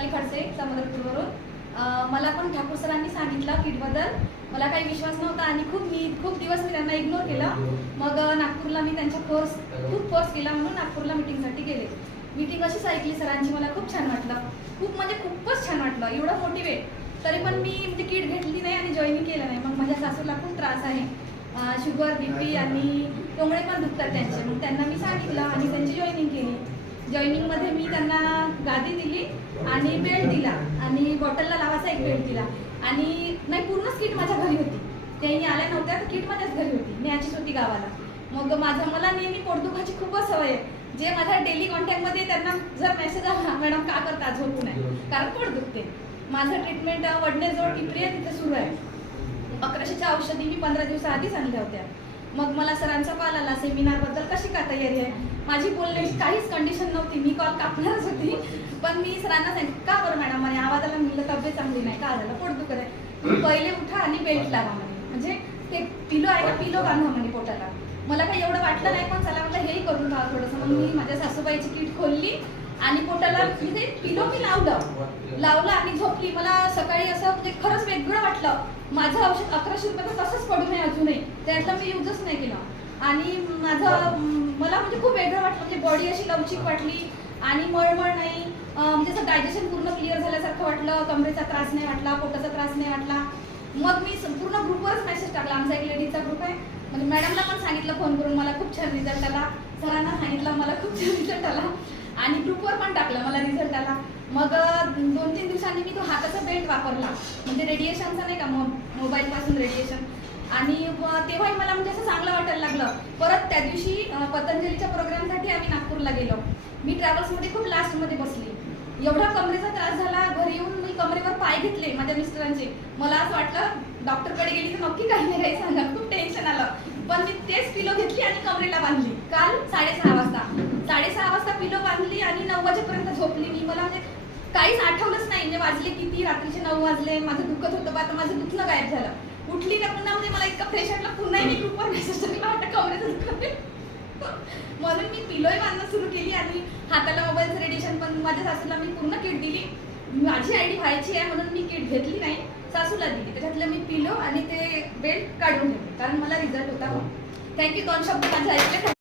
वैशाली खडसे समुद्रपूरवरून मला पण ठाकूर सरांनी सांगितलं किटबद्दल. मला काही विश्वास नव्हता आणि खूप मी खूप दिवस मी त्यांना इग्नोर केला. मग नागपूरला मी त्यांच्या कोर्स खूप कोर्स केला म्हणून नागपूरला मिटिंगसाठी गेले. मीटिंग अशीच ऐकली सरांची मला खूप छान वाटलं. खूप म्हणजे खूपच छान वाटलं एवढं मोटिवेट तरी पण मी म्हणजे किट घेतली नाही आणि जॉईनिंग केलं नाही. मग माझ्या सासूला खूप त्रास आहे. शुगर बी पी आणि टोंगळे पण दुखतात त्यांचे. मग त्यांना मी सांगितलं आणि त्यांची जॉईनिंग केली. जॉईनिंगमध्ये मी त्यांना गादी दिली आणि बेल्ट दिला आणि बॉटलला लावायचा एक बेल्ट दिला. आणि नाही पूर्णच किट माझ्या घरी होती. त्यांनी आल्या नव्हत्या तर किट माझ्याच घरी होती. न्यायचीच होती गावाला. मग माझं मला नेहमी पोटदुखाची खूपच सवय आहे. जे माझ्या डेली कॉन्टॅक्टमध्ये त्यांना जर मेसेज आला मॅडम का करता? झोपू नये कारण पोट दुखते माझं ट्रीटमेंट वडनेजवळ टिपरी आहे तिथे सुरू आहे. अकराशेच्या औषधी मी पंधरा दिवसाआधीच आणल्या होत्या. मग मला सरांचा कॉल आला सेमिनारबद्दल कशी का तयारी आहे? माझी बोलण्याची काहीच कंडिशन नव्हती. मी कॉल कापणारच होती. पण मी सरांना सांगितलं का बरं मॅडम म्हणे आवाजाला म्हणलं तब्येत चांगली नाही का झालं पोट दुखत आहे. पहिले उठा आणि बेल्ट लावा म्हणे. म्हणजे ते पिलो आहे का पिलो बांधा म्हणे पोटाला. मला काही एवढं वाटलं नाही पण चला म्हटलं हेही करून राहा थोडंसं. मग मी माझ्या सासूबाईची किट खोलली. आणि पोटाला म्हणजे पिलो मी लावलं. लावलं आणि झोपली. मला सकाळी असं म्हणजे खरंच वेगळं वाटलं. माझं औषध अकराशे रुपयाचं तसंच पडू नये अजूनही. त्यातलं मी युजच नाही केलं. आणि माझं मला म्हणजे खूप वेगळं वाटलं. म्हणजे बॉडी अशी लवचिक वाटली. आणि मळमळ नाही. म्हणजे असं डायजेशन पूर्ण क्लिअर झाल्यासारखं वाटलं. कमरेचा त्रास नाही वाटला. पोटाचा त्रास नाही वाटला. मग मी संपूर्ण पूर्ण ग्रुपवरच मेसेज टाकला. आमचा एक लेडीजचा ग्रुप आहे. म्हणजे मॅडमला पण सांगितलं फोन करून. मला खूप छान रिझल्ट आला. सरांना सांगितलं. मला खूप छान रिझल्ट आला. आणि ग्रुपवर पण टाकलं मला रिझल्ट आला. मग दोन तीन दिवसांनी मी तो हाताचा बेल्ट वापरला. म्हणजे रेडिएशनचा नाही का मो मोबाईलपासून रेडिएशन आणि व- तेव्हाही मला म्हणजे असं चांगलं वाटायला लागलं. परत त्या दिवशी पतंजलीच्या प्रोग्रामसाठी आम्ही नागपूरला गेलो. मी ट्रॅव्हल्समध्ये खूप लास्टमध्ये बसली. एवढा कमरेचा त्रास झाला घरी येऊन मी कमरेवर पाय घेतले माझ्या मिस्टरांचे. मला असं वाटलं डॉक्टरकडे गेली तर नक्की काही नाही सांगा. खूप टेन्शन आलं. पण मी तेच पिलो घेतली आणि कमरेला बांधली. काल साडेसहा वाजता. साडेसहा वाजता पिलो बांधली. झोपली मी. मला म्हणजे काहीच आठवलंच नाही. म्हणजे वाजले किती? रात्रीचे नऊ वाजले. माझं दुखत होतं. बा आता माझं दुखणं गायब झालं. उठली का पुन्हा म्हणजे मला इतकं फ्रेश वाटलं पुन्हा मी ग्रुपवर मेसेज टाकला. वाटतं कमरेचं दुखत म्हणून मी पिलोय बांधणं सुरू केली आणि हाताला मोबाईलचं रेडिएशन पण माझ्या सासूला मी पूर्ण किट दिली. माझी आयडी व्हायची आहे म्हणून मी किट घेतली नाही. सासूला दिली. त्याच्यातलं मी पिलो आणि ते बेल्ट काढून घेतले कारण मला रिझल्ट होता. थँक्यू दोन शब्द माझे ऐकले